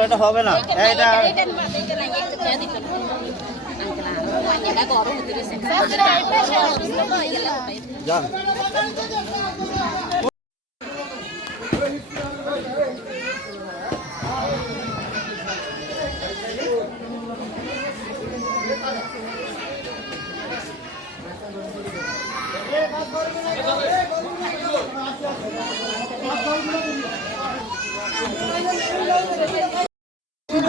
এটা হবে না। এটা যান। রোজ